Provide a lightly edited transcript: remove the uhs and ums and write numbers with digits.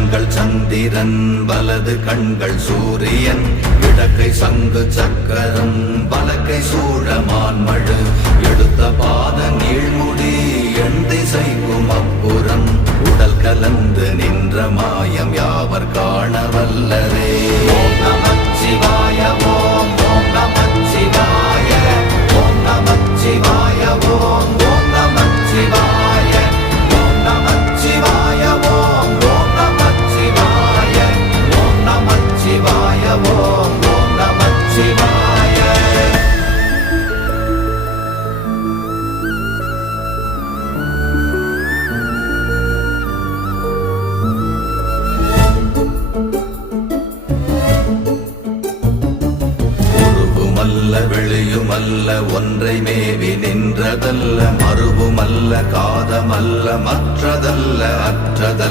கண்கள் சந்திரன் வலது கண்கள் சூரியன் இடக்கை சங்கு சக்கரம் வலக்கை சூழமான்மழு எடுத்த பாத நீழ்முடி எண் திசைக்கும் அப்புறம் உடல் கலந்து நின்ற மாயம் யாவர் காண வல்லரே. ஓம் நமச்சிவாய ஓம் ஓம் நமச்சிவாய ஓம் நமச்சிவாய ஓம் ஓம் நமச்சிவாய ஓம் நமச்சிவாய ஓம் ஓம் நமச்சிவாய ஓம் நமச்சிவாய ஓம் ஓம் நமச்சிவாய. வெளியுமல்ல ஒன்றை மேவி நின்றதல்ல மறுவுமல்ல காதமல்ல மற்றதல்ல அற்றதல்ல